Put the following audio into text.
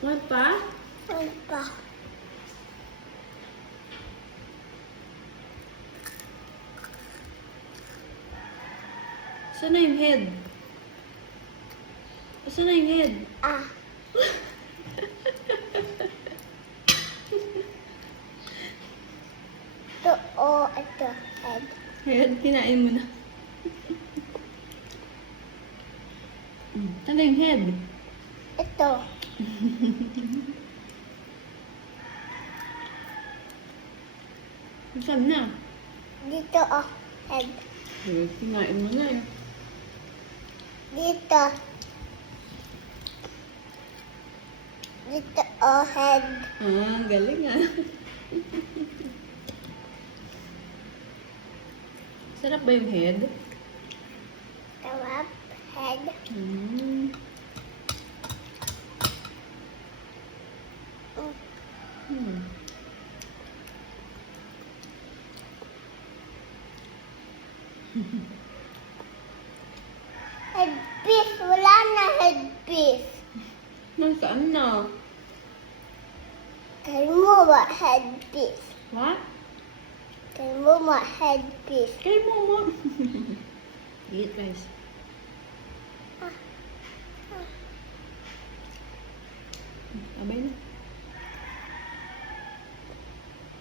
One pa? One pa. Saan na yung head? Saan na yung head? Ah. Ito, ito, head. Head, kinain mo na. Saan na yung head? Ito. Saan na? Dito, head. Head, kinain mo na eh. Dito. Dito, head. Ah, galing ah. Sarap ba yung head? Tawag, head. Mm. Hmm. Head piece. Wala na head piece. Nasaan na? Remove a head piece. What? Remove a head piece. Kay mo. Eat guys. Abay na.